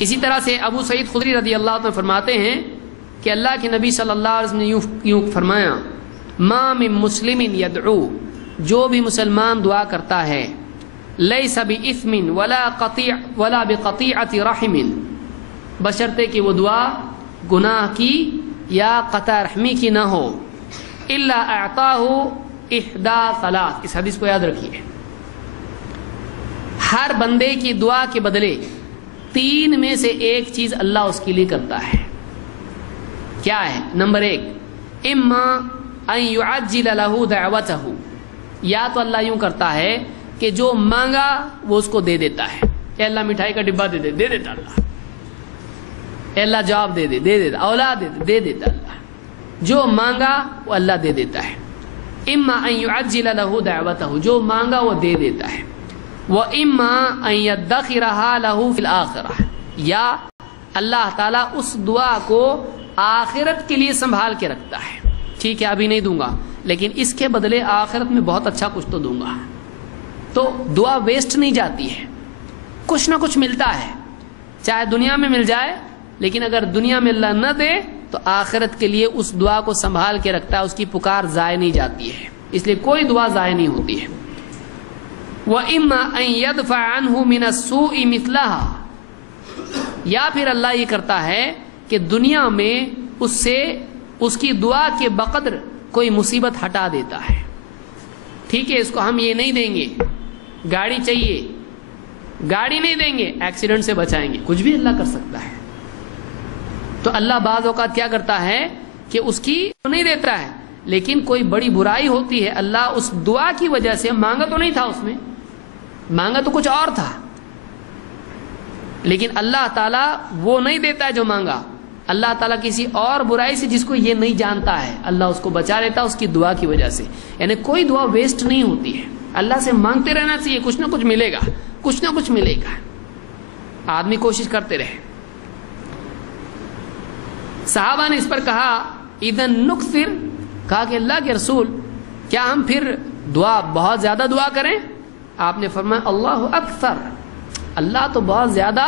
اسی طرح سے ابو سعید خدری رضی اللہ عنہ فرماتے ہیں کہ اللہ کے نبی صلی اللہ علیہ وسلم نے یوں فرمایا، ما من مسلم یدعو، جو بھی مسلمان دعا کرتا ہے، لیس باثم ولا بقطیعۃ رحم، بشرطے کہ وہ دعا گناہ کی یا قطع رحمی کی نہ ہو، الا اعطاہ احدى ثلاث، اس حدیث کو یاد رکھیے، ہر بندے کی دعا کے بدلے 3 میں سے ایک چیز اللہ اس کے لیے کرتا ہے۔ کیا ہے؟ نمبر 1، اما ان يعجل له دعوته، یا تو اللہ یوں کرتا ہے کہ جو مانگا وہ اس کو دے دیتا ہے، اے اللہ مٹھائی کا ڈبہ دے دیتا اللہ، اے اللہ جواب دے دیتا، اولاد دے دیتا اللہ، جو مانگا وہ اللہ دے دیتا ہے۔ اما ان يعجل له دعوته، جو مانگا وہ دے دیتا ہے، وَإِمَّا أَن يَدَّخِرَهَا لَهُ فِي الْآخِرَةِ، یا اللہ تعالیٰ اس دعا کو آخرت کے لیے سنبھال کے رکھتا ہے، ٹھیک ہے ابھی نہیں دوں گا لیکن اس کے بدلے آخرت میں بہت اچھا کچھ تو دوں گا۔ تو دعا ویسٹ نہیں جاتی ہے، کچھ نہ کچھ ملتا ہے، چاہے دنیا میں مل جائے، لیکن اگر دنیا میں اللہ نہ دے تو آخرت کے لیے اس دعا کو سنبھال کے رکھتا ہے، اس کی پکار ضائع نہیں جاتی ہے، اس لیے کوئی دعا ضائع نہیں ہوتی ہے۔ وَإِمَّا أَن يَدْفَعَ عَنْهُ مِنَ السُّوءِ مِثْلَهَا، یا پھر اللہ یہ کرتا ہے کہ دنیا میں اس سے اس کی دعا کے بقدر کوئی مصیبت ہٹا دیتا ہے، ٹھیک ہے اس کو ہم یہ نہیں دیں گے، گاڑی چاہیے گاڑی نہیں دیں گے، ایکسیڈنٹ سے بچائیں گے، کچھ بھی اللہ کر سکتا ہے۔ تو اللہ بعض اوقات کیا کرتا ہے کہ اس کی نہیں دیتا ہے، لیکن کوئی بڑی برائی ہوتی ہے، اللہ اس دعا کی وجہ سے، مانگا تو نہیں تھا اس میں، مانگا تو کچھ اور تھا، لیکن اللہ تعالیٰ وہ نہیں دیتا ہے جو مانگا، اللہ تعالیٰ کسی اور برائی سے جس کو یہ نہیں جانتا ہے اللہ اس کو بچا لیتا ہے اس کی دعا کی وجہ سے۔ یعنی کوئی دعا ویسٹ نہیں ہوتی ہے، اللہ سے مانگتے رہنا چاہیے، کچھ نہ کچھ ملے گا، کچھ نہ کچھ ملے گا، آدمی کوشش کرتے رہے۔ صحابہ نے اس پر کہا اذن نکثر، کہا کہ اللہ کے رسول کیا ہم پھر دعا بہت زیادہ دعا کریں؟ آپ نے فرمایا اللہ اکثر، اللہ تو بہت زیادہ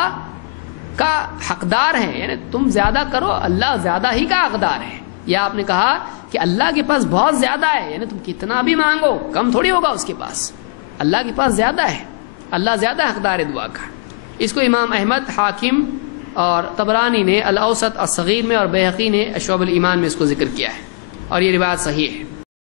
کا حقدار ہے، یعنی تم زیادہ کرو، اللہ زیادہ ہی کا حقدار ہے۔ یا آپ نے کہا کہ اللہ کے پاس بہت زیادہ ہے، یعنی تم کتنا بھی مانگو کم تھوڑی ہوگا اس کے پاس، اللہ کے پاس زیادہ ہے، اللہ زیادہ حقدار ہے دعا کا۔ اس کو امام احمد، حاکم اور طبرانی نے الاوسط الصغیر میں اور بیہقی نے شعب الایمان میں اس کو ذکر کیا ہے، اور یہ روایت صحیح ہے۔